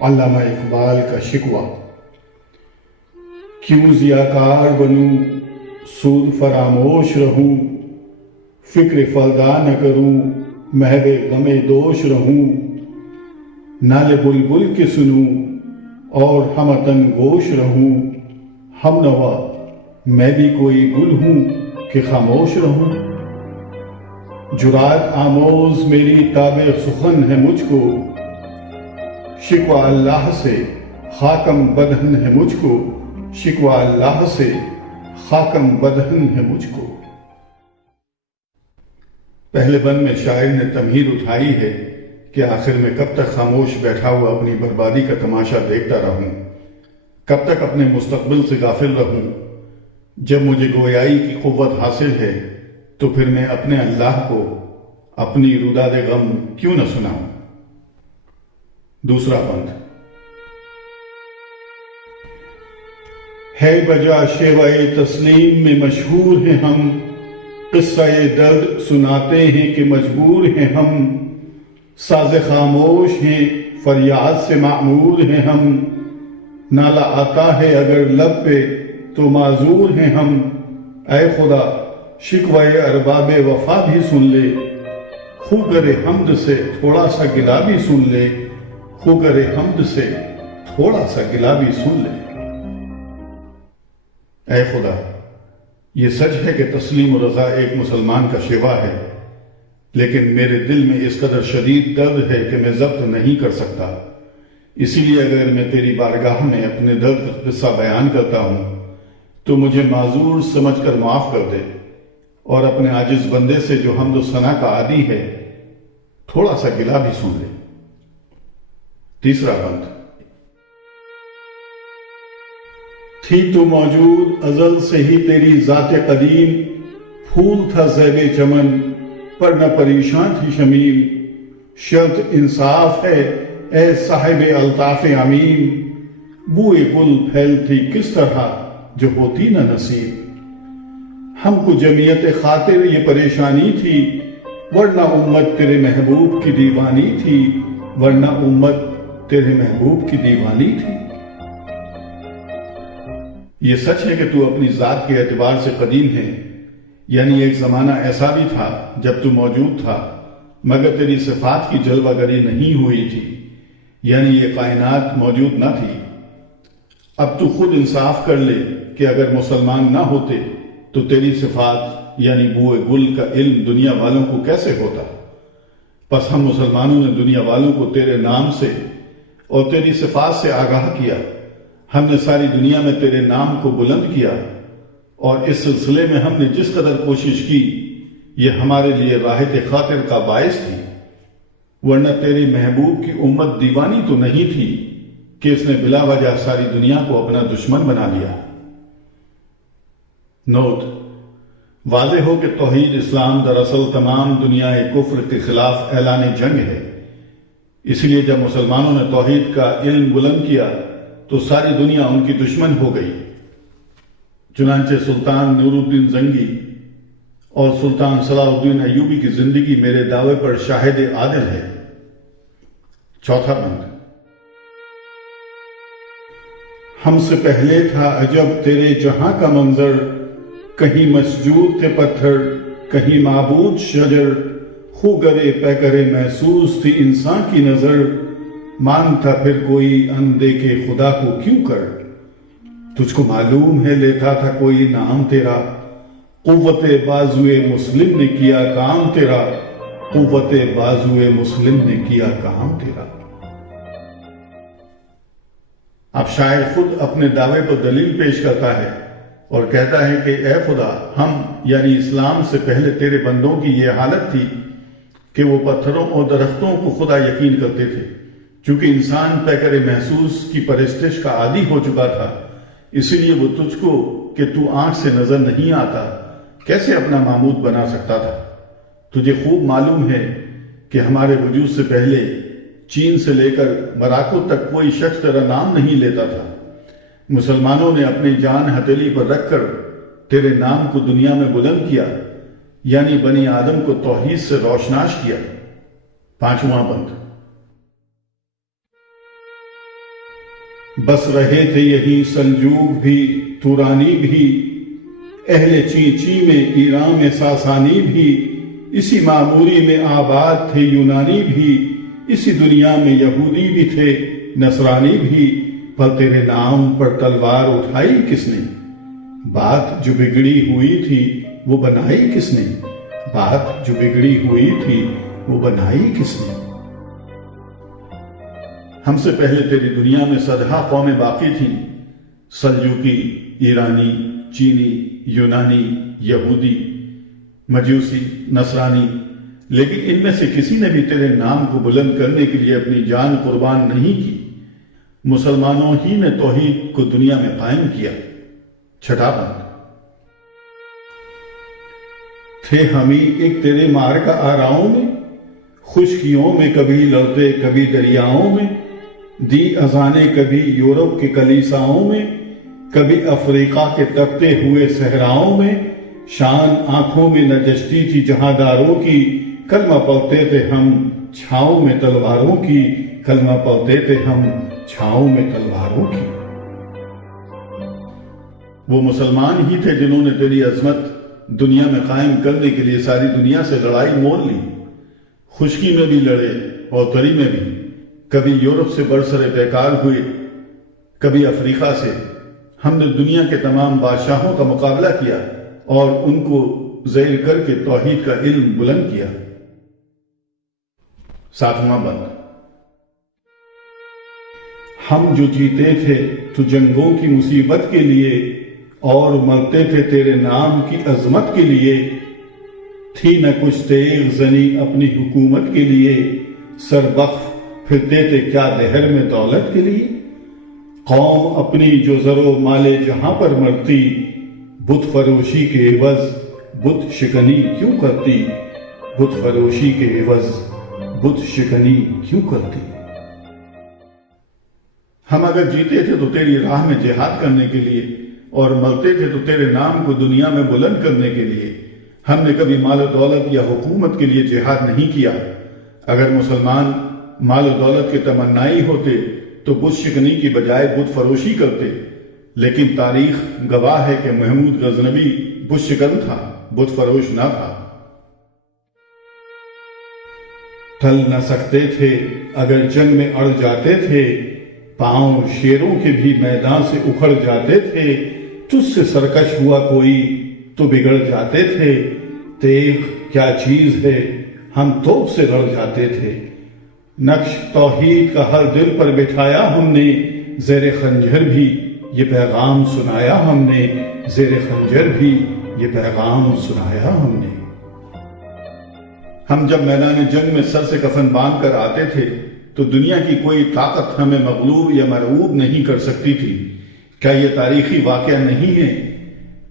علامہ اقبال کا شکوہ۔ کیوں ضیاکار بنوں، سود فراموش رہوں، فکر فردا نہ کروں، محو غم دوش رہوں، نالے بلبل کے سنوں اور ہمتن گوش رہوں، ہم نوا میں بھی کوئی گل ہوں کہ خاموش رہوں۔ جرات آموز میری تاب سخن ہے مجھ کو، شکوہ اللہ سے خاکم بدہن ہے مجھ کو، شکوہ اللہ سے خاکم بدہن ہے مجھ کو۔ پہلے بند میں شاعر نے تمہید اٹھائی ہے کہ آخر میں کب تک خاموش بیٹھا ہوا اپنی بربادی کا تماشا دیکھتا رہوں، کب تک اپنے مستقبل سے غافل رہوں۔ جب مجھے گویائی کی قوت حاصل ہے تو پھر میں اپنے اللہ کو اپنی روداد غم کیوں نہ سناؤں۔ دوسرا بند۔ ہے بجا شیوائے تسلیم میں مشہور ہیں ہم، قصہ درد سناتے ہیں کہ مجبور ہیں ہم، ساز خاموش ہیں فریاد سے معمور ہیں ہم، نالہ آتا ہے اگر لب پہ تو معذور ہیں ہم۔ اے خدا شکوہ ارباب وفا بھی سن لے، خو کرے حمد سے تھوڑا سا گلہ بھی سن لے، خو کرے حمد سے تھوڑا سا گلہ بھی سن لے۔ اے خدا یہ سچ ہے کہ تسلیم و رضا ایک مسلمان کا شیوا ہے، لیکن میرے دل میں اس قدر شدید درد ہے کہ میں ضبط نہیں کر سکتا۔ اسی لیے اگر میں تیری بارگاہ میں اپنے درد کا قصہ بیان کرتا ہوں تو مجھے معذور سمجھ کر معاف کر دے، اور اپنے عاجز بندے سے جو حمد و ثنا کا عادی ہے تھوڑا سا گلہ بھی سن لے۔ تیسرا بند۔ تھی تو موجود ازل سے ہی تیری ذات قدیم، پھول تھا زیب چمن پر نہ پریشان تھی شمیم، شرط انصاف ہے اے صاحب الطاف عمیم، بوئے گل پھیلتی کس طرح جو ہوتی نہ نصیب۔ ہم کو جمعیت خاطر یہ پریشانی تھی، ورنہ امت تیرے محبوب کی دیوانی تھی، ورنہ امت تیرے محبوب کی دیوانی تھی۔ یہ سچ ہے کہ تو اپنی ذات کے اعتبار سے قدیم ہے، یعنی ایک زمانہ ایسا بھی تھا جب تو موجود تھا مگر تیری صفات کی جلوہ گری نہیں ہوئی تھی، یعنی یہ کائنات موجود نہ تھی۔ اب تو خود انصاف کر لے کہ اگر مسلمان نہ ہوتے تو تیری صفات یعنی بوئے گل کا علم دنیا والوں کو کیسے ہوتا؟ پس ہم مسلمانوں نے دنیا والوں کو تیرے نام سے اور تیری صفات سے آگاہ کیا، ہم نے ساری دنیا میں تیرے نام کو بلند کیا، اور اس سلسلے میں ہم نے جس قدر کوشش کی یہ ہمارے لیے راحت خاطر کا باعث تھی، ورنہ تیرے محبوب کی امت دیوانی تو نہیں تھی کہ اس نے بلا وجہ ساری دنیا کو اپنا دشمن بنا لیا۔ نوٹ: واضح ہو کہ توحید اسلام دراصل تمام دنیا کفر کے خلاف اعلان جنگ ہے، اس لیے جب مسلمانوں نے توحید کا علم بلند کیا تو ساری دنیا ان کی دشمن ہو گئی۔ چنانچہ سلطان نور الدین زنگی اور سلطان صلاح الدین ایوبی کی زندگی میرے دعوے پر شاہد عادل ہے۔ چوتھا بند۔ ہم سے پہلے تھا عجب تیرے جہاں کا منظر، کہیں مسجود تھے پتھر کہیں معبود شجر، خو گرے پیکرے محسوس تھی انسان کی نظر، مانتا پھر کوئی اندیکھے خدا کو کیوں کر۔ تجھ کو معلوم ہے لیتا تھا کوئی نام تیرا، قوت بازوئے مسلم نے کیا کام تیرا، قوت بازوئے مسلم نے کیا کام تیرا۔ اب شاعر خود اپنے دعوے پر دلیل پیش کرتا ہے اور کہتا ہے کہ اے خدا، ہم یعنی اسلام سے پہلے تیرے بندوں کی یہ حالت تھی کہ وہ پتھروں اور درختوں کو خدا یقین کرتے تھے، چونکہ انسان پیکر محسوس کی پرستش کا عادی ہو چکا تھا، اسی لیے وہ تجھ کو کہ تو آنکھ سے نظر نہیں آتا کیسے اپنا معبود بنا سکتا تھا۔ تجھے خوب معلوم ہے کہ ہمارے وجود سے پہلے چین سے لے کر مراکو تک کوئی شخص تیرا نام نہیں لیتا تھا۔ مسلمانوں نے اپنی جان ہتھیلی پر رکھ کر تیرے نام کو دنیا میں بلند کیا، یعنی بنی آدم کو توحید سے روشناش کیا۔ پانچواں بند۔ بس رہے تھے یہی سلجوق بھی تورانی بھی، اہل چینچی میں ایران میں ساسانی بھی، اسی معموری میں آباد تھے یونانی بھی، اسی دنیا میں یہودی بھی تھے نصرانی بھی، پر تیرے نام پر تلوار اٹھائی کس نے؟ بات جو بگڑی ہوئی تھی وہ بنائی کس نے؟ بات جو بگڑی ہوئی تھی وہ بنائی کس نے؟ ہم سے پہلے تیری دنیا میں صدہا قومیں باقی تھیں، سلجوقی، ایرانی، چینی، یونانی، یہودی، مجوسی، نصرانی، لیکن ان میں سے کسی نے بھی تیرے نام کو بلند کرنے کے لیے اپنی جان قربان نہیں کی۔ مسلمانوں ہی نے توحید کو دنیا میں قائم کیا۔ چھٹا بند، تھے ہم ہی ایک تیرے معرکہ آراؤں میں، خشکیوں میں کبھی لڑتے کبھی دریاؤں میں، دی اذانیں کبھی یورپ کے کلیساؤں میں، کبھی افریقہ کے تپتے ہوئے صحراؤں میں، شان آنکھوں میں نہ جچتی تھی جہانداروں کی، کلمہ پڑھتے تھے ہم چھاؤں میں تلواروں کی، کلمہ پڑھتے تھے ہم چھاؤں میں تلواروں کی۔ وہ مسلمان ہی تھے جنہوں نے تیری عظمت دنیا میں قائم کرنے کے لیے ساری دنیا سے لڑائی مول لی، خشکی میں بھی لڑے اور تری میں بھی، کبھی یورپ سے برسر پیکار ہوئے، کبھی افریقہ سے۔ ہم نے دنیا کے تمام بادشاہوں کا مقابلہ کیا اور ان کو زیر کر کے توحید کا علم بلند کیا۔ ساتواں بند، ہم جو جیتے تھے تو جنگوں کی مصیبت کے لیے اور مرتے تھے تیرے نام کی عظمت کے لیے، تھی نہ کچھ تیغ زنی اپنی حکومت کے لیے، سربخ پھرتے تھے کیا دہر میں دولت کے لیے؟ قوم اپنی جو زر و مال جہاں پر مرتی، بت فروشی کے عوض بت شکنی کیوں کرتی؟ بت فروشی کے عوض بت شکنی کیوں کرتی؟ ہم اگر جیتے تھے تو تیری راہ میں جہاد کرنے کے لیے اور مرتے تھے تو تیرے نام کو دنیا میں بلند کرنے کے لیے۔ ہم نے کبھی مال و دولت یا حکومت کے لیے جہاد نہیں کیا۔ اگر مسلمان مال و دولت کے تمنائی ہوتے تو بت شکنی کی بجائے بت فروشی کرتے، لیکن تاریخ گواہ ہے کہ محمود غزنوی بت شکن تھا، بت فروش نہ تھا۔ ٹل نہ سکتے تھے اگر جنگ میں اڑ جاتے تھے، پاؤں شیروں کے بھی میدان سے اکھڑ جاتے تھے، تجھ سے سرکش ہوا کوئی تو بگڑ جاتے تھے، تیغ کیا چیز ہے ہم توپ سے لڑ جاتے تھے۔ نقش توحید کا ہر دل پر بٹھایا ہم نے، زیر خنجر بھی یہ پیغام سنایا ہم نے، زیر خنجر بھی یہ پیغام سنایا ہم نے۔ ہم جب میدان جنگ میں سر سے کفن باندھ کر آتے تھے تو دنیا کی کوئی طاقت ہمیں مغلوب یا مرعوب نہیں کر سکتی تھی۔ کیا یہ تاریخی واقعہ نہیں ہے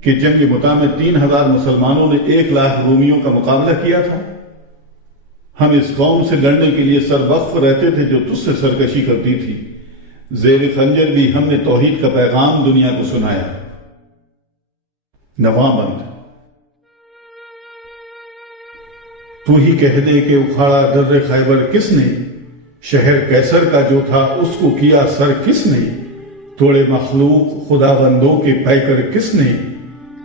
کہ جنگ مطاع میں 3000 مسلمانوں نے 1,00,000 رومیوں کا مقابلہ کیا تھا؟ ہم اس قوم سے لڑنے کے لیے سربخ رہتے تھے جو تجھ سے سرکشی کرتی تھی۔ زیر خنجر بھی ہم نے توحید کا پیغام دنیا کو سنایا۔ نواں بند، تو ہی کہہ دے کہ اکھاڑا در خیبر کس نے، شہر کیسر کا جو تھا اس کو کیا سر کس نے، توڑے مخلوق خدا بندوں کے پیکر کس نے،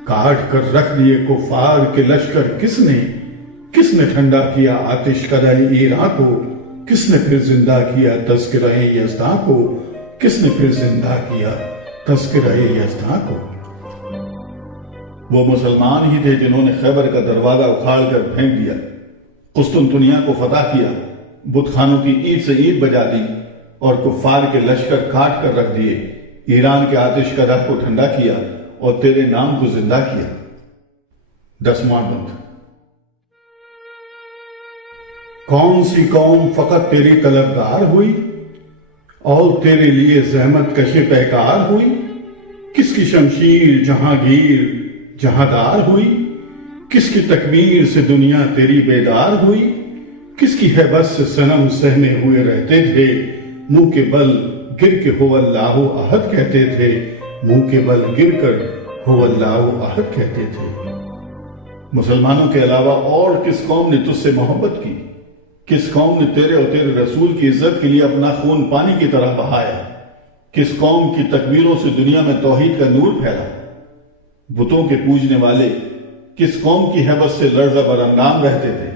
کاٹ کر رکھ دیے کفار کے لشکر کس نے ٹھنڈا کیا آتش کدہ ایراں کو، کس نے پھر زندہ کیا تذکرہ یزداں کو، کس نے پھر زندہ کیا تذکرہ یزداں کو۔ وہ مسلمان ہی تھے جنہوں نے خیبر کا دروازہ اکھاڑ کر پھینک دیا، قسطنطنیہ کو فتح کیا، بت خانوں کی عید سے عید بجا دی اور کفار کے لشکر کاٹ کر رکھ دیے، ایران کے آتش کدہ کو ٹھنڈا کیا اور تیرے نام کو زندہ کیا۔ 10واں بند، کون سی قوم فقط تیری طلبگار ہوئی اور تیرے لیے زحمت کش پیکار ہوئی؟ کس کی شمشیر جہانگیر جہاندار ہوئی؟ کس کی تکبیر سے دنیا تیری بیدار ہوئی؟ کس کی ہیبت سے صنم سہمے ہوئے رہتے تھے، منہ کے بل گر کے ہو اللہ احد کہتے تھے، منہ کے بل گر کر ہو اللہ احد کہتے تھے۔ مسلمانوں کے علاوہ اور کس قوم نے تجھ سے محبت کی؟ کس قوم نے تیرے اور تیرے رسول کی عزت کے لیے اپنا خون پانی کی طرح بہایا؟ کس قوم کی تکبیروں سے دنیا میں توحید کا نور پھیلا؟ بتوں کے پوجنے والے کس قوم کی ہیبت سے لرزہ برہنگام رہتے تھے؟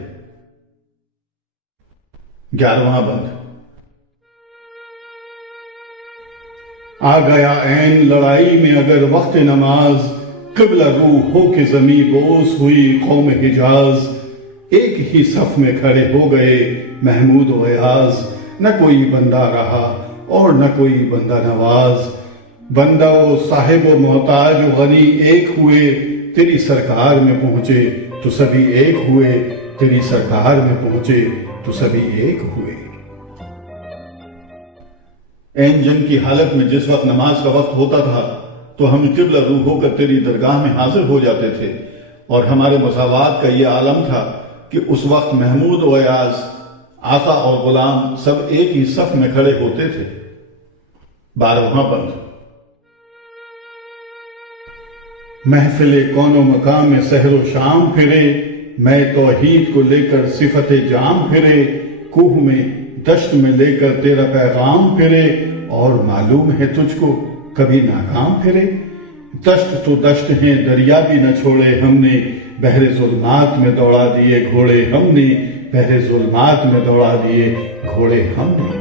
11واں بند۔ آ گیا عین لڑائی میں اگر وقت نماز، قبلہ روح ہو کے زمیں بوس ہوئی قوم حجاز، ایک ہی صف میں کھڑے ہو گئے محمود و ایاز، نہ کوئی بندہ رہا اور نہ کوئی بندہ نواز، بندہ و صاحب و محتاج و غنی ایک ہوئے تیری سرکار میں پہنچے تو سبھی ایک ہوئے، تیری سرکار میں پہنچے تو سبھی ایک ہوئے۔ عین جنگ کی حالت میں جس وقت نماز کا وقت ہوتا تھا تو ہم قبلہ روح ہو کر تیری درگاہ میں حاضر ہو جاتے تھے، اور ہمارے مساوات کا یہ عالم تھا کہ اس وقت محمود و ایاز، آقا اور غلام سب ایک ہی صف میں کھڑے ہوتے تھے۔ 12واں بند۔ محفل کون و مقام میں سحر و شام پھرے، میں توحید کو لے کر صفت جام پھرے، کوہ میں دشت میں لے کر تیرا پیغام پھرے، اور معلوم ہے تجھ کو کبھی ناکام پھرے۔ دشت تو دشت ہیں دریا بھی نہ چھوڑے ہم نے، بحر ظلمات میں دوڑا دیے گھوڑے ہم نے، بحر ظلمات میں دوڑا دیے گھوڑے ہم نے۔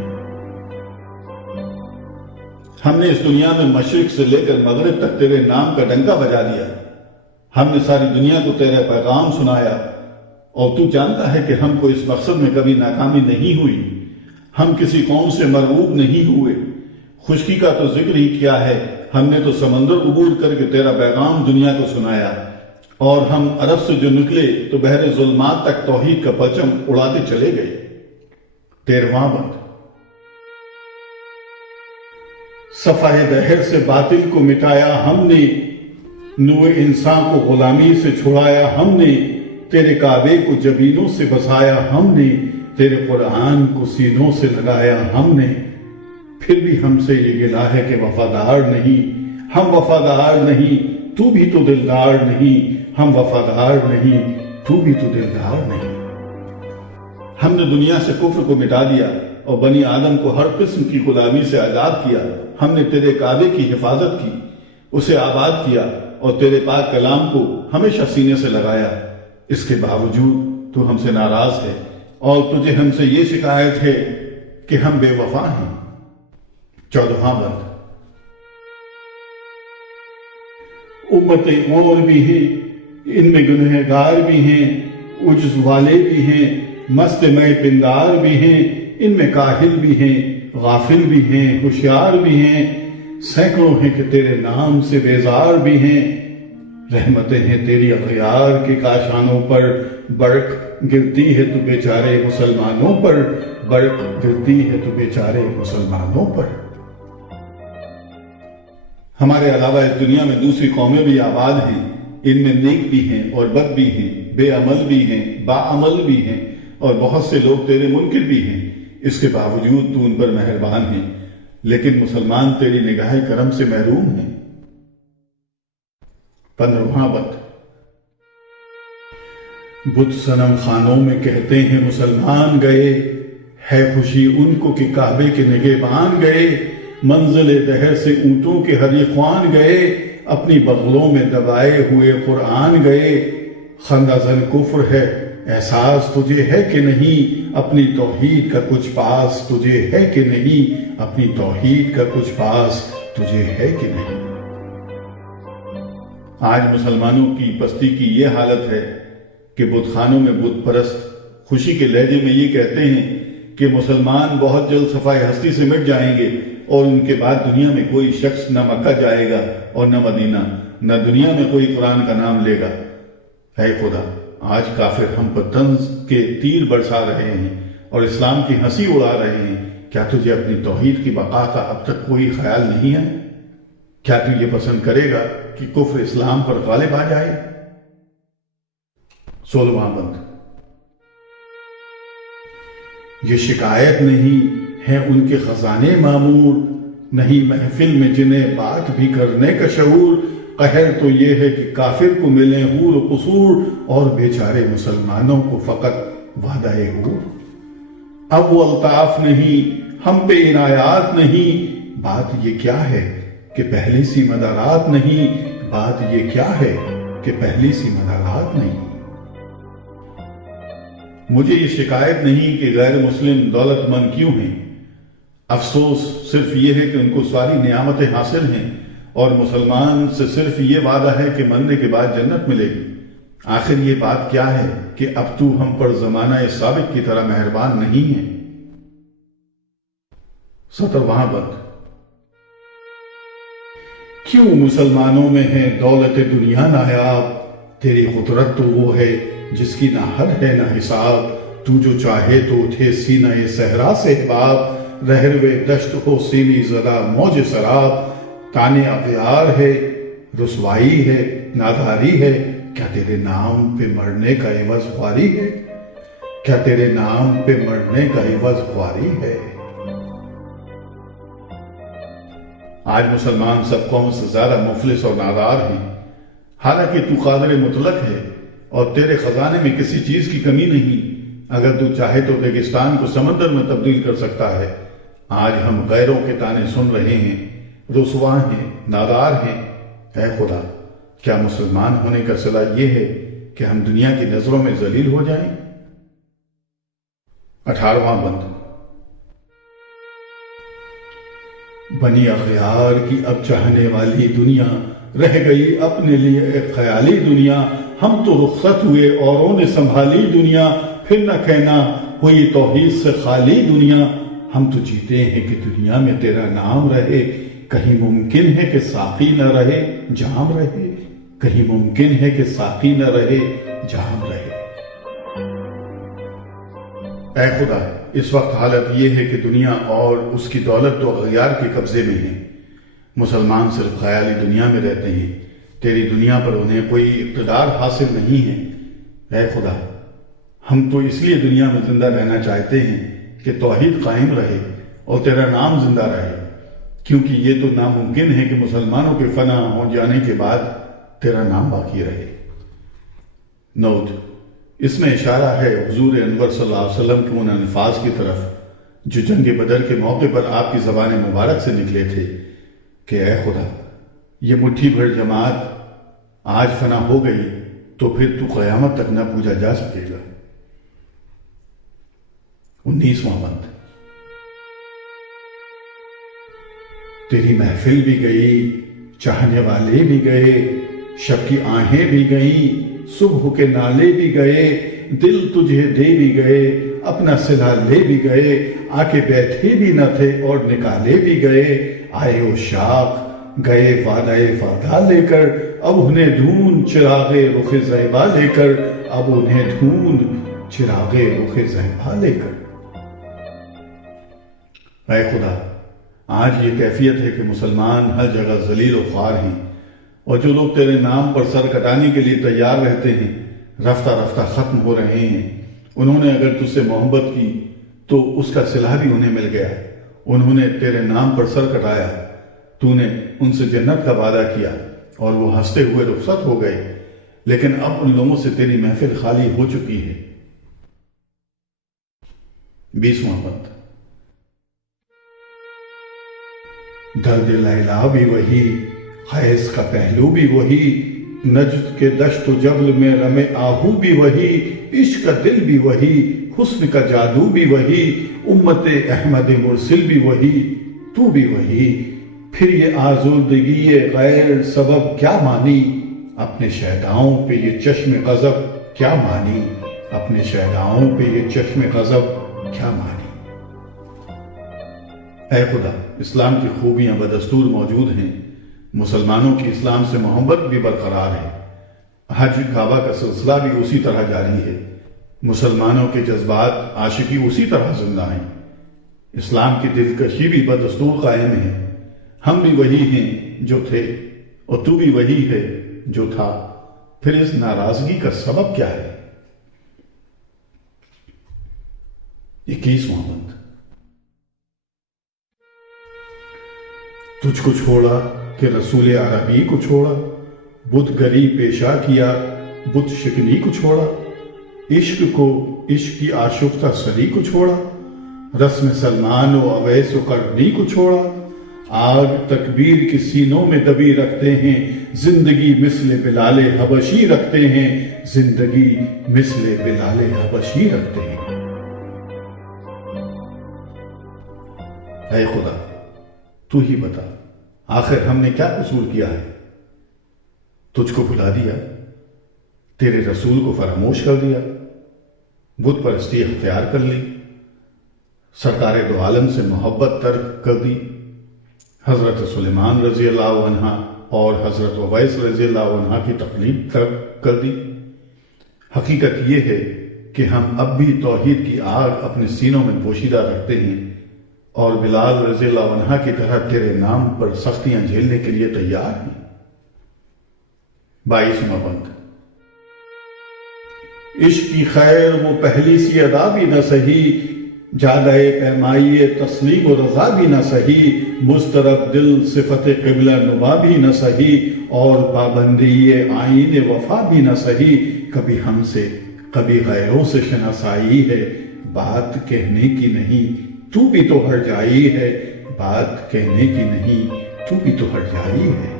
ہم نے اس دنیا میں مشرق سے لے کر مغرب تک تیرے نام کا ڈنکا بجا دیا، ہم نے ساری دنیا کو تیرا پیغام سنایا، اور تو جانتا ہے کہ ہم کو اس مقصد میں کبھی ناکامی نہیں ہوئی، ہم کسی قوم سے مرعوب نہیں ہوئے۔ خشکی کا تو ذکر ہی کیا ہے، ہم نے تو سمندر عبور کر کے تیرا پیغام دنیا کو سنایا، اور ہم عرب سے جو نکلے تو بحر ظلمات تک توحید کا پرچم اڑاتے چلے گئے۔ 13واں بند۔ صفحہ دہر سے باطل کو مٹایا ہم نے، نوع انسان کو غلامی سے چھڑایا ہم نے، تیرے کعبے کو جبینوں سے بسایا ہم نے، تیرے قرآن کو سینوں سے لگایا ہم نے۔ پھر بھی ہم سے یہ گلہ ہے کہ وفادار نہیں، ہم وفادار نہیں، تو بھی تو دلدار نہیں، ہم وفادار نہیں، تو بھی تو دلدار نہیں۔ ہم نے دنیا سے کفر کو مٹا دیا اور بنی آدم کو ہر قسم کی غلامی سے آزاد کیا، ہم نے تیرے کعبے کی حفاظت کی، اسے آباد کیا، اور تیرے پاک کلام کو ہمیشہ سینے سے لگایا۔ اس کے باوجود تو ہم سے ناراض ہے، اور تجھے ہم سے یہ شکایت ہے کہ ہم بے وفا ہیں۔ 14واں بند۔ امتیں اور بھی ہیں، ان میں گنہگار بھی ہیں، عجز والے بھی ہیں، مست میں پندار بھی ہیں، ان میں کاہل بھی ہیں، غافل بھی ہیں، ہوشیار بھی ہیں، سینکڑوں ہیں کہ تیرے نام سے بیزار بھی ہیں۔ رحمتیں ہیں تیری اغیار کے کاشانوں پر، برق گرتی ہے تو بیچارے مسلمانوں پر، برق گرتی ہے تو بیچارے مسلمانوں پر۔ ہمارے علاوہ اس دنیا میں دوسری قومیں بھی آباد ہیں، ان میں نیک بھی ہیں اور بد بھی ہیں، بے عمل بھی ہیں، باعمل بھی ہیں، اور بہت سے لوگ تیرے منکر بھی ہیں، اس کے باوجود تو ان پر مہربان ہے، لیکن مسلمان تیری نگاہ کرم سے محروم ہیں۔ 15واں بند۔ بت صنم خانوں میں کہتے ہیں مسلمان گئے، ہے خوشی ان کو کہ کعبے کے نگہبان گئے، منزل دہر سے اونٹوں کے حریقوان گئے، اپنی بغلوں میں دبائے ہوئے قرآن گئے۔ خندہ زن کفر ہے احساس تجھے ہے کہ نہیں، اپنی توحید کا کچھ پاس تجھے ہے کہ نہیں، اپنی توحید کا کچھ پاس تجھے ہے کہ نہیں۔ آج مسلمانوں کی پستی کی یہ حالت ہے کہ بت خانوں میں بت پرست خوشی کے لہجے میں یہ کہتے ہیں کہ مسلمان بہت جلد صفائے ہستی سے مٹ جائیں گے، اور ان کے بعد دنیا میں کوئی شخص نہ مکہ جائے گا اور نہ مدینہ، نہ دنیا میں کوئی قرآن کا نام لے گا۔ اے خدا، آج کافر ہم پر طنز کے تیر برسا رہے ہیں اور اسلام کی ہنسی اڑا رہے ہیں، کیا تجھے اپنی توحید کی بقا کا اب تک کوئی خیال نہیں ہے؟ کیا تو یہ پسند کرے گا کہ کفر اسلام پر غالب آ جائے؟ 16واں بند۔ یہ شکایت نہیں ہے ان کے خزانے معمور، نہیں محفل میں جنہیں بات بھی کرنے کا شعور، قہر تو یہ ہے کہ کافر کو ملے حور و قصور، اور بیچارے مسلمانوں کو فقط وعدہ حور۔ اب وہ الطاف نہیں، ہم پہ عنایات نہیں، بات یہ کیا ہے کہ پہلی سی مدارات نہیں، بات یہ کیا ہے کہ پہلی سی مدارات نہیں۔ مجھے یہ شکایت نہیں کہ غیر مسلم دولت مند کیوں ہیں، افسوس صرف یہ ہے کہ ان کو ساری نعمتیں حاصل ہیں، اور مسلمان سے صرف یہ وعدہ ہے کہ مرنے کے بعد جنت ملے گی۔ آخر یہ بات کیا ہے کہ اب تو ہم پر زمانہ سابق کی طرح مہربان نہیں ہے۔ 17واں بند۔ کیوں مسلمانوں میں ہے دولت دنیا نایاب، تیری قدرت تو وہ ہے جس کی نہ حد ہے نہ حساب، تو جو چاہے تو اٹھے سینہ صحرا سے باب، رہروے دشت ہو سیلی زدہ موج سراب، تانے اغیار ہے رسوائی ہے ناداری ہے، کیا تیرے نام پہ مرنے کا عوض خواری ہے، کیا تیرے نام پہ مرنے کا عوض خواری ہے۔ آج مسلمان سب قوم سے زیادہ مفلس اور نادار ہیں، حالانکہ تو قادر مطلق ہے اور تیرے خزانے میں کسی چیز کی کمی نہیں۔ اگر تو چاہے تو ریگستان کو سمندر میں تبدیل کر سکتا ہے۔ آج ہم غیروں کے تانے سن رہے ہیں، رسوا ہیں، نادار ہیں۔ اے خدا، کیا مسلمان ہونے کا صلہ یہ ہے کہ ہم دنیا کی نظروں میں ذلیل ہو جائیں؟ 18واں بند۔ بنی اغیار کی اب چاہنے والی دنیا، رہ گئی اپنے لیے ایک خیالی دنیا، ہم تو رخصت ہوئے اوروں نے سنبھالی دنیا، پھر نہ کہنا ہوئی توحید سے خالی دنیا، ہم تو جیتے ہیں کہ دنیا میں تیرا نام رہے، کہیں ممکن ہے کہ ساقی نہ رہے جام رہے، کہیں ممکن ہے کہ ساقی نہ رہے جام رہے۔ اے خدا، اس وقت حالت یہ ہے کہ دنیا اور اس کی دولت تو اغیار کے قبضے میں ہے، مسلمان صرف خیالی دنیا میں رہتے ہیں، تیری دنیا پر انہیں کوئی اقتدار حاصل نہیں ہے۔ اے خدا، ہم تو اس لیے دنیا میں زندہ رہنا چاہتے ہیں کہ توحید قائم رہے اور تیرا نام زندہ رہے، کیونکہ یہ تو ناممکن ہے کہ مسلمانوں کے فنا ہو جانے کے بعد تیرا نام باقی رہے۔ نوٹ: اس میں اشارہ ہے حضور انور صلی اللہ علیہ وسلم کے ان الفاظ کی طرف جو جنگ بدر کے موقع پر آپ کی زبان مبارک سے نکلے تھے کہ اے خدا، یہ مٹھی بھر جماعت آج فنا ہو گئی تو پھر تو قیامت تک نہ پوجا جا سکے گا۔ 19واں بند۔ تیری محفل بھی گئی، چاہنے والے بھی گئے، شب کی آہیں بھی گئیں، صبح کے نالے بھی گئے، دل تجھے دے بھی گئے، اپنا صلہ لے بھی گئے، آ کے بیٹھے بھی نہ تھے اور نکالے بھی گئے، آئے و شاق گئے وعدہ وعدہ لے کر، اب انہیں ڈھونڈ چراغ رخ زیبا لے کر، اب انہیں ڈھونڈ چراغ رخ زیبا لے کر۔ اے خدا، آج یہ کیفیت ہے کہ مسلمان ہر جگہ ذلیل و خوار ہیں، اور جو لوگ تیرے نام پر سر کٹانے کے لیے تیار رہتے ہیں رفتہ رفتہ ختم ہو رہے ہیں۔ انہوں نے اگر تجھ سے محبت کی تو اس کا صلہ بھی انہیں مل گیا، انہوں نے تیرے نام پر سر کٹایا، تو نے ان سے جنت کا وعدہ کیا اور وہ ہنستے ہوئے رخصت ہو گئے، لیکن اب ان لوگوں سے تیری محفل خالی ہو چکی ہے۔ 20واں بند۔ درد لیلا بھی وہی، خیز کا پہلو بھی وہی، نجد کے دشت و جبل میں رمے آہو بھی وہی، عشق کا دل بھی وہی، حسن کا جادو بھی وہی، امت احمد مرسل بھی وہی، تو بھی وہی، پھر یہ آزردگی غیر سبب کیا مانی، اپنے شہداؤں پہ یہ چشم غضب کیا مانی، اپنے شہداؤں پہ یہ چشم غضب کیا مانی۔ اے خدا، اسلام کی خوبیاں بدستور موجود ہیں، مسلمانوں کی اسلام سے محبت بھی برقرار ہے، حج کعبہ کا سلسلہ بھی اسی طرح جاری ہے، مسلمانوں کے جذبات عاشقی اسی طرح زندہ ہیں، اسلام کی دلکشی بھی بدستور قائم ہے، ہم بھی وہی ہیں جو تھے اور تو بھی وہی ہے جو تھا، پھر اس ناراضگی کا سبب کیا ہے؟ 21واں بند۔ تجھ کو چھوڑا کہ رسول عربی کو چھوڑا، بت گری پیشہ کیا بت شکنی کو چھوڑا، عشق کو عشق کی آشفتہ سری کو چھوڑا، رسم سلمان و اویس و قرنی کو چھوڑا، آگ تکبیر کی سینوں میں دبی رکھتے ہیں، زندگی مثل بلال حبشی رکھتے ہیں، زندگی مثل بلال حبشی رکھتے ہیں۔ اے خدا تو ہی بتا، آخر ہم نے کیا قصور کیا ہے؟ تجھ کو بھلا دیا، تیرے رسول کو فراموش کر دیا، بت پرستی اختیار کر لی، سرکار دو عالم سے محبت ترک کر دی، حضرت سلیمان رضی اللہ عنہ اور حضرت اویس رضی اللہ عنہ کی تقلید ترک کر دی۔ حقیقت یہ ہے کہ ہم اب بھی توحید کی آگ اپنے سینوں میں پوشیدہ رکھتے ہیں اور بلال رضی اللہ عنہ کی طرح تیرے نام پر سختیاں جھیلنے کے لیے تیار ہیں۔ 22واں بند۔ عشق کی خیر وہ پہلی سی ادا بھی نہ سہی، جادۂ پیمائی تسلیم و رضا بھی نہ سہی، مضطرب دل صفت قبلہ نما بھی نہ سہی، اور پابندی آئین وفا بھی نہ سہی۔ کبھی ہم سے کبھی غیروں سے شناسائی ہے، بات کہنے کی نہیں تو بھی تو ہر جائی ہے، بات کہنے کی نہیں تو بھی تو ہر جائی ہے۔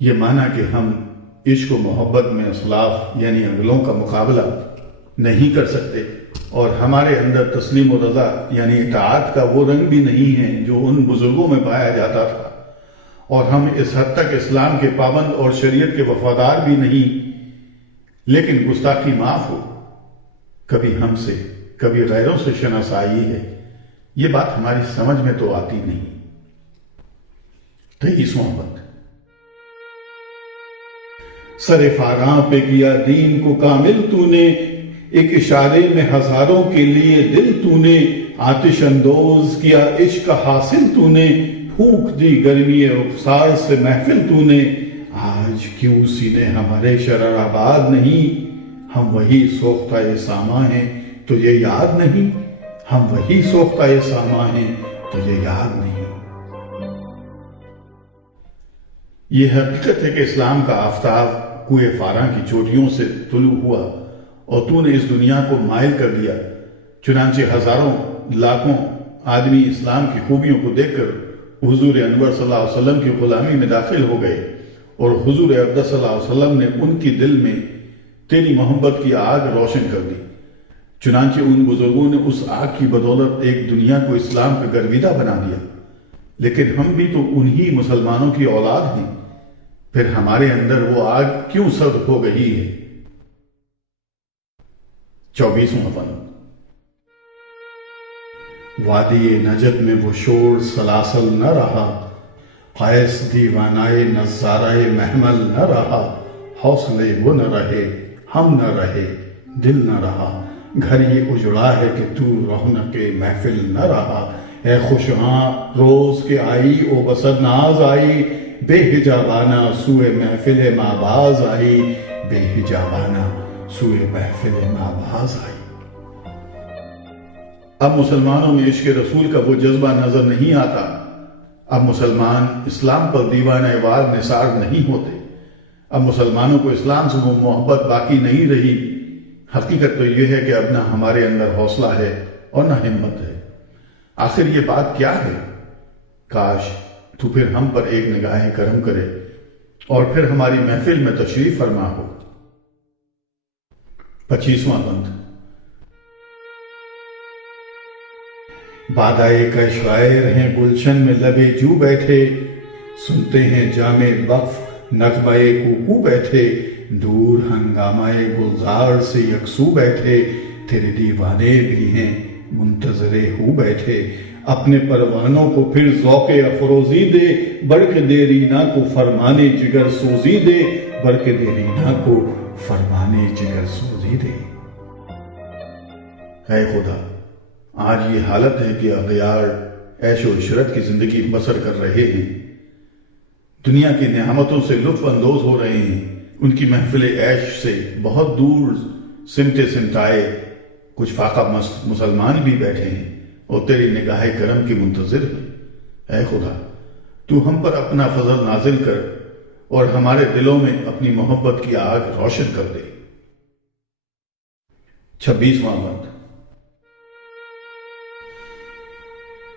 یہ مانا کہ ہم عشق و محبت میں اسلاف یعنی اگلوں کا مقابلہ نہیں کر سکتے، اور ہمارے اندر تسلیم و رضا یعنی اطاعت کا وہ رنگ بھی نہیں ہے جو ان بزرگوں میں پایا جاتا تھا، اور ہم اس حد تک اسلام کے پابند اور شریعت کے وفادار بھی نہیں۔ لیکن گستاخی معاف ہو، کبھی ہم سے کبھی غیروں سے شناسائی ہے، یہ بات ہماری سمجھ میں تو آتی نہیں۔ 23واں بند۔ سر فاراں پہ کیا دین کو کامل تو نے، ایک اشارے میں ہزاروں کے لیے دل تو نے، آتش اندوز کیا عشق حاصل تو نے، پھونک دی گرمی رخسار سے محفل تو نے۔ آج کیوں سینے ہمارے شرر آباد نہیں، ہم وہی سوختہ ساما ہیں تجھے یاد نہیں، ہم وہی سوختہ ساما ہیں تجھے یاد نہیں۔ یہ حقیقت ہے کہ اسلام کا آفتاب کوہ فاراں کی چوٹیوں سے طلوع ہوا اور تو نے اس دنیا کو مائل کر دیا، چنانچہ ہزاروں لاکھوں آدمی اسلام کی خوبیوں کو دیکھ کر حضور انور صلی اللہ علیہ وسلم کی غلامی میں داخل ہو گئے، اور حضور اقدس صلی اللہ علیہ وسلم نے ان کی دل میں تیری محبت کی آگ روشن کر دی۔ چنانچہ ان بزرگوں نے اس آگ کی بدولت ایک دنیا کو اسلام کا گرویدہ بنا دیا۔ لیکن ہم بھی تو انہی مسلمانوں کی اولاد ہیں، پھر ہمارے اندر وہ آگ کیوں سرد ہو گئی ہے؟ 24واں بند۔ وادی نجد میں وہ شور سلاسل نہ رہا، قیس دیوانائے نظارۂ محمل نہ رہا، حوصلے وہ نہ رہے، ہم نہ رہے، دل نہ رہا، گھر یہ اجڑا ہے کہ تو رونق محفل نہ رہا۔ اے خوشاں روز کے آئی او بسر ناز آئی، بے حجابانہ سوئے محفل ماباز آئی، بے حجابانہ سوئے محفل ماباز آئی۔ اب مسلمانوں میں عشق رسول کا وہ جذبہ نظر نہیں آتا، اب مسلمان اسلام پر دیوانہ وار نثار نہیں ہوتے، اب مسلمانوں کو اسلام سے وہ محبت باقی نہیں رہی۔ حقیقت تو یہ ہے کہ اب نہ ہمارے اندر حوصلہ ہے اور نہ ہمت ہے۔ آخر یہ بات کیا ہے؟ کاش تو پھر ہم پر ایک نگاہ کرم کرے اور پھر ہماری محفل میں تشریف فرما ہو۔ 25واں بند۔ بادائے کا شاعر ہیں گلشن میں لبے جو بیٹھے، سنتے ہیں جامع وقف نغمہ کوکو بیٹھے، دور ہنگامہ گلزار سے یکسو بیٹھے، تیرے دیوانے بھی ہیں منتظر ہو بیٹھے، اپنے پروانوں کو پھر ذوق افروزی دے، بڑھ کے دے رینا کو فرمانے جگر سوزی دے، بڑھ کے دے رینا کو فرمانے جگر سوزی دے۔ اے خدا، آج یہ حالت ہے کہ اغیار عیش و عشرت کی زندگی بسر کر رہے ہیں، دنیا کی نعمتوں سے لطف اندوز ہو رہے ہیں، ان کی محفل عیش سے بہت دور سمتے سمٹائے کچھ فاقہ مست مسلمان بھی بیٹھے ہیں اور تیری نگاہ کرم کی منتظر ہیں۔ اے خدا، تو ہم پر اپنا فضل نازل کر اور ہمارے دلوں میں اپنی محبت کی آگ روشن کر دے۔ 26واں بند۔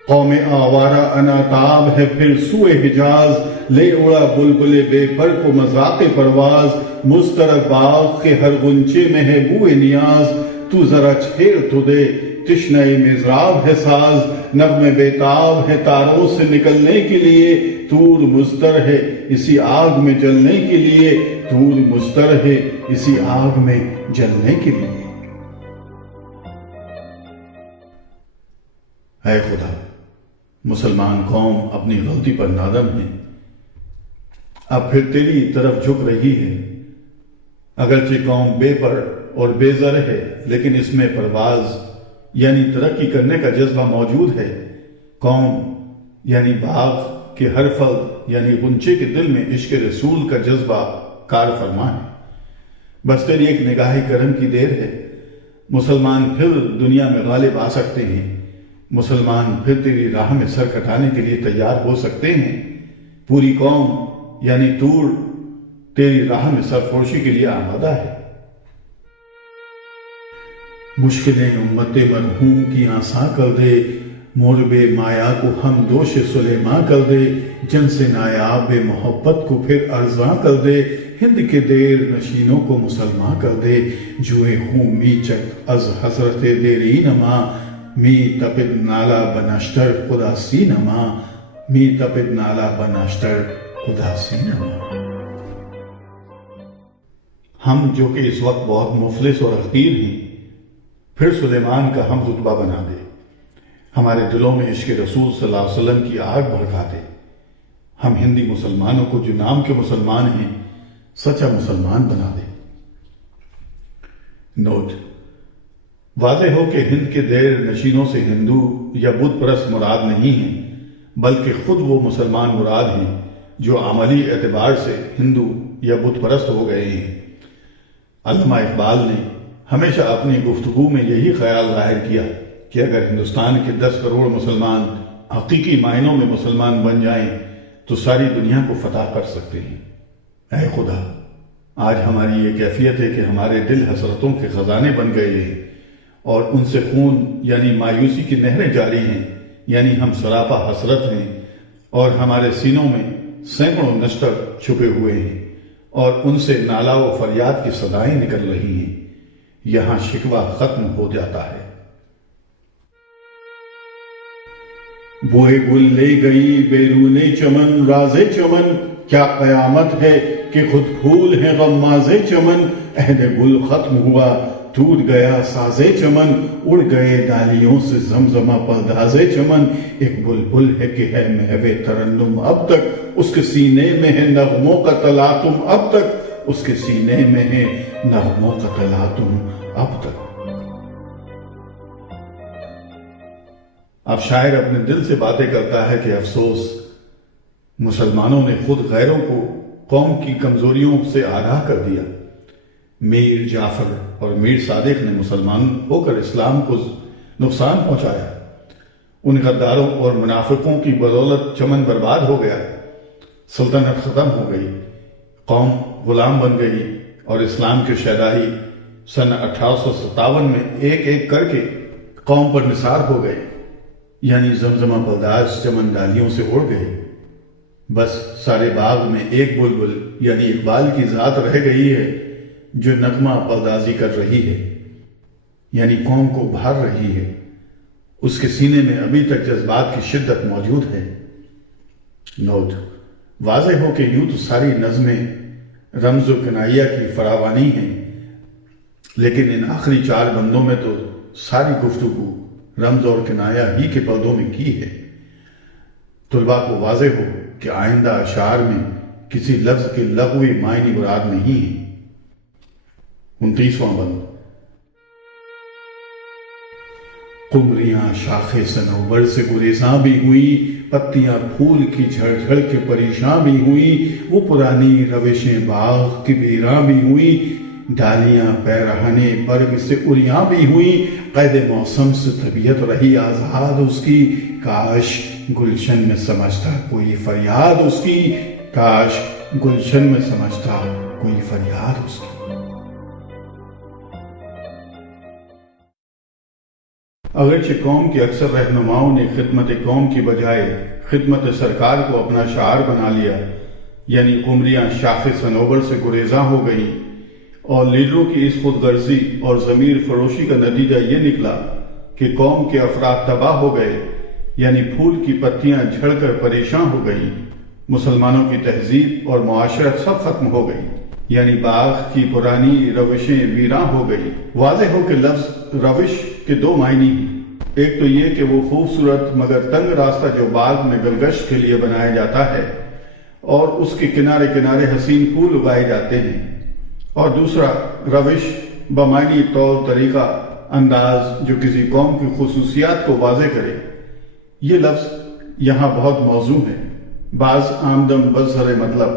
قوم آوارہ اناتاب ہے پھر سوئے حجاز، لے اڑا بلبل بے پر کو مذاق پرواز، مسترب باغ کے ہر غنچے میں ہے بوئے نیاز، تو ذرا چھیڑ تو دے تشنہ مضراب ہے ساز، نغمے بیتاب ہے تاروں سے نکلنے کے لیے، طور مضطر ہے اسی آگ میں جلنے کے لیے، طور مضطر ہے اسی آگ میں جلنے کے لیے۔ اے خدا، مسلمان قوم اپنی غلطی پر نادم ہے، اب پھر تیری طرف جھک رہی ہے۔ اگرچہ قوم بے پر اور بے زر ہے، لیکن اس میں پرواز یعنی ترقی کرنے کا جذبہ موجود ہے۔ قوم یعنی باغ کے ہر فرد یعنی غنچے کے دل میں عشق رسول کا جذبہ کار فرما ہے۔ بس تیری ایک نگاہ کرم کی دیر ہے، مسلمان پھر دنیا میں غالب آ سکتے ہیں، مسلمان پھر تیری راہ میں سر کٹانے کے لیے تیار ہو سکتے ہیں۔ پوری قوم یعنی طور تیری راہ میں سرفروشی کے لیے آمادہ ہے۔ مشکلیں امت مرحوم کی آساں کر دے، مورب مایا کو ہم دوش سلیماں کر دے، جن سے نایاب محبت کو پھر ارزاں کر دے، ہند کے دیر نشینوں کو مسلمان کر دے، جوئے خون می چک از حضرت دیری نما، می تپد نالا بنشتر خدا سی نما، می تپد نالا بنشتر خدا سی نما۔ ہم جو کہ اس وقت بہت مفلس اور حقیر ہیں، پھر سلیمان کا ہم رتبہ بنا دے، ہمارے دلوں میں عشق رسول صلی اللہ علیہ وسلم کی آگ بھڑکا دے۔ ہم ہندی مسلمانوں کو جو نام کے مسلمان ہیں سچا مسلمان بنا دے۔ نوٹ: واضح ہو کہ ہند کے دیر نشینوں سے ہندو یا بت پرست مراد نہیں ہیں، بلکہ خود وہ مسلمان مراد ہیں جو عملی اعتبار سے ہندو یا بت پرست ہو گئے ہیں۔ علامہ اقبال نے ہمیشہ اپنی گفتگو میں یہی خیال ظاہر کیا کہ اگر ہندوستان کے 10 کروڑ مسلمان حقیقی معنوں میں مسلمان بن جائیں تو ساری دنیا کو فتح کر سکتے ہیں۔ اے خدا، آج ہماری یہ کیفیت ہے کہ ہمارے دل حسرتوں کے خزانے بن گئے ہیں اور ان سے خون یعنی مایوسی کی نہریں جاری ہیں، یعنی ہم سراپا حسرت ہیں اور ہمارے سینوں میں سینکڑوں نشتر چھپے ہوئے ہیں اور ان سے نالا و فریاد کی صدائیں نکل رہی ہیں۔ یہاں شکوہ ختم ہو جاتا ہے۔ بوئے گل لے گئی بیرون چمن رازے چمن، کیا قیامت ہے کہ خود پھول ہیں غمازے چمن، عہد گل ختم ہوا ٹوٹ گیا سازے چمن، اڑ گئے ڈالیوں سے زمزمہ پردازے چمن، ایک بلبل ہے کہ ہے محو ترنم اب تک، اس کے سینے میں ہے نغموں کا تلاطم اب تک، اس کے سینے میں ہے نغموں کا تلاطم اب تک۔ اب شاعر اپنے دل سے باتیں کرتا ہے کہ افسوس، مسلمانوں نے خود غیروں کو قوم کی کمزوریوں سے آگاہ کر دیا۔ میر جعفر اور میر صادق نے مسلمان ہو کر اسلام کو نقصان پہنچایا۔ ان غداروں اور منافقوں کی بدولت چمن برباد ہو گیا، سلطنت ختم ہو گئی، قوم غلام بن گئی اور اسلام کے شہدائی سن 1857 میں ایک ایک کر کے قوم پر نثار ہو گئے، یعنی زمزمہ پرداز چمن ڈالیوں سے اڑ گئے۔ بس سارے باغ میں ایک بلبل یعنی اقبال کی ذات رہ گئی ہے جو نغمہ پردازی کر رہی ہے، یعنی قوم کو بھر رہی ہے۔ اس کے سینے میں ابھی تک جذبات کی شدت موجود ہے۔ نوٹ: واضح ہو کہ یوں تو ساری نظمیں رمز و کنائیہ کی فراوانی ہیں، لیکن ان آخری 4 بندوں میں تو ساری گفتگو رمز اور کنایہ ہی کے پردوں میں کی ہے۔ طلباء کو واضح ہو کہ آئندہ اشعار میں کسی لفظ کے لغوی معنی مراد نہیں ہے۔ 29واں بند: قمریاں شاخ صنوبر سے گریزاں بھی ہوئی، پتیاں پھول کی جھڑ جھڑ کے پریشاں بھی ہوئی، وہ پرانی روشیں باغ کی ویراں بھی ہوئی، ڈالیاں پیرہنے برگ سے اریاں بھی ہوئی، قید موسم سے طبیعت رہی آزاد اس کی، کاش گلشن میں سمجھتا کوئی فریاد اس کی، کاش گلشن میں سمجھتا کوئی فریاد اس کی۔ اگرچہ قوم کے اکثر رہنماؤں نے خدمت قوم کی بجائے خدمت سرکار کو اپنا شعار بنا لیا، یعنی قمریاں شاخ صنوبر سے گریزاں ہو گئیں، اور لیڈروں کی اس خود غرضی اور ضمیر فروشی کا نتیجہ یہ نکلا کہ قوم کے افراد تباہ ہو گئے، یعنی پھول کی پتیاں جھڑ کر پریشان ہو گئیں، مسلمانوں کی تہذیب اور معاشرت سب ختم ہو گئی، یعنی باغ کی پرانی روشیں ویراں ہو گئی۔ واضح ہو کہ لفظ روش کے دو معنی ہیں، ایک تو یہ کہ وہ خوبصورت مگر تنگ راستہ جو باغ میں گلگشت کے لیے بنایا جاتا ہے اور اس کے کنارے کنارے حسین پھول اگائے جاتے ہیں، اور دوسرا روش بمعنی طور طریقہ انداز جو کسی قوم کی خصوصیات کو واضح کرے۔ یہ لفظ یہاں بہت موزوں ہے، بعض آمدم بزر مطلب۔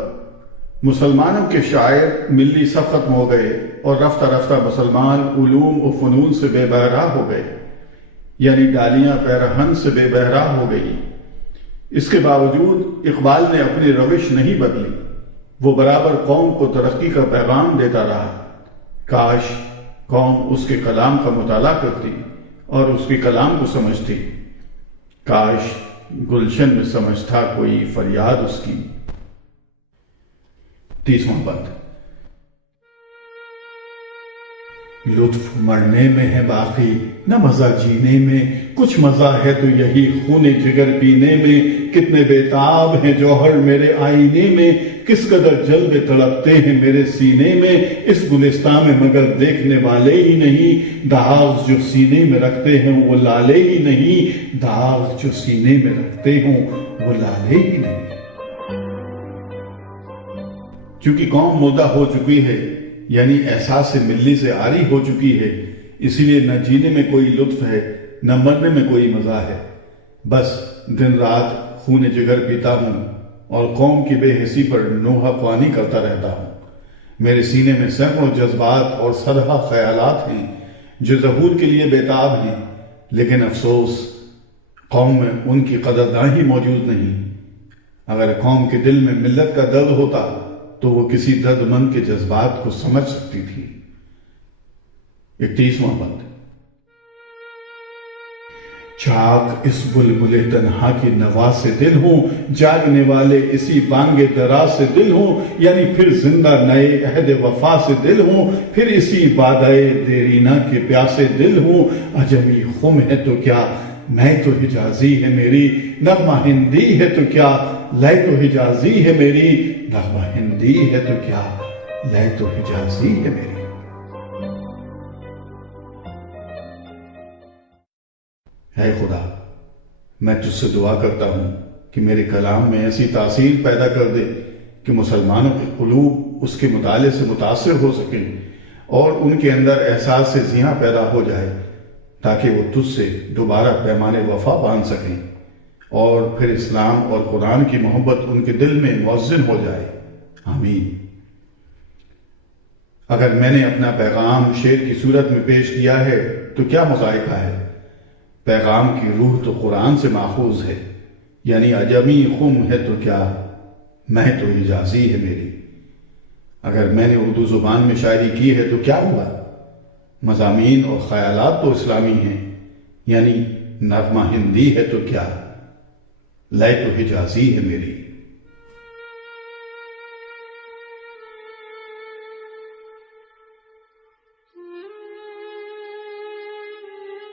مسلمانوں کے شاعر ملی سب ختم ہو گئے اور رفتہ رفتہ مسلمان علوم و فنون سے بے بہرا ہو گئے، یعنی ڈالیاں پیرہن سے بے بہرا ہو گئی۔ اس کے باوجود اقبال نے اپنی روش نہیں بدلی، وہ برابر قوم کو ترقی کا پیغام دیتا رہا۔ کاش قوم اس کے کلام کا مطالعہ کرتی اور اس کے کلام کو سمجھتی، کاش گلشن میں سمجھتا کوئی فریاد اس کی۔ 30واں بند۔ لطف مرنے میں ہے باقی نہ مزہ جینے میں، کچھ مزہ ہے تو یہی خون جگر پینے میں، کتنے بیتاب ہیں جوہر میرے آئینے میں، کس قدر جلوے تڑپتے ہیں میرے سینے میں، اس گلستان میں مگر دیکھنے والے ہی نہیں، داغ جو سینے میں رکھتے ہیں وہ لالے ہی نہیں، داغ جو سینے میں رکھتے ہوں وہ لالے ہی نہیں۔ چونکہ قوم مردہ ہو چکی ہے، یعنی احساس ملی سے عاری ہو چکی ہے، اسی لیے نہ جینے میں کوئی لطف ہے نہ مرنے میں کوئی مزہ ہے، بس دن رات خون جگر پیتا ہوں اور قوم کی بے حسی پر نوحہ خوانی کرتا رہتا ہوں۔ میرے سینے میں سینکڑوں جذبات اور صدہا خیالات ہیں جو ظہور کے لیے بیتاب ہیں، لیکن افسوس قوم میں ان کی قدرداں ہی موجود نہیں۔ اگر قوم کے دل میں ملت کا درد ہوتا تو وہ کسی درد مند کے جذبات کو سمجھ سکتی تھی۔ 31واں بند۔ چاک اس بلبل تنہا کی نوا سے دل ہوں، جاگنے والے اسی بانگ درا سے دل ہوں، یعنی پھر زندہ نئے عہد وفا سے دل ہوں، پھر اسی بادائے دیرینہ کے پیاسے دل ہوں۔ عجمی خم ہے تو کیا میں تو حجازی ہے میری، نغمہ ہندی ہے تو کیا لے تو حجازی ہے میری، نغمہ ہندی ہے تو کیا لے تو حجازی ہے میری۔ اے خدا، میں تجھ سے دعا کرتا ہوں کہ میرے کلام میں ایسی تاثیر پیدا کر دے کہ مسلمانوں کے قلوب اس کے مطالعے سے متاثر ہو سکیں اور ان کے اندر احساس سے زیاں پیدا ہو جائے، تاکہ وہ تجھ سے دوبارہ پیمان وفا باندھ سکیں اور پھر اسلام اور قرآن کی محبت ان کے دل میں مؤذن ہو جائے۔ آمین۔ اگر میں نے اپنا پیغام شعر کی صورت میں پیش کیا ہے تو کیا مذائقہ ہے؟ پیغام کی روح تو قرآن سے ماخوذ ہے، یعنی عجمی خم ہے تو کیا میں تو حجازی ہے میری۔ اگر میں نے اردو زبان میں شاعری کی ہے تو کیا ہوا؟ مضامین اور خیالات تو اسلامی ہیں، یعنی نغمہ ہندی ہے تو کیا لے تو حجازی ہے میری۔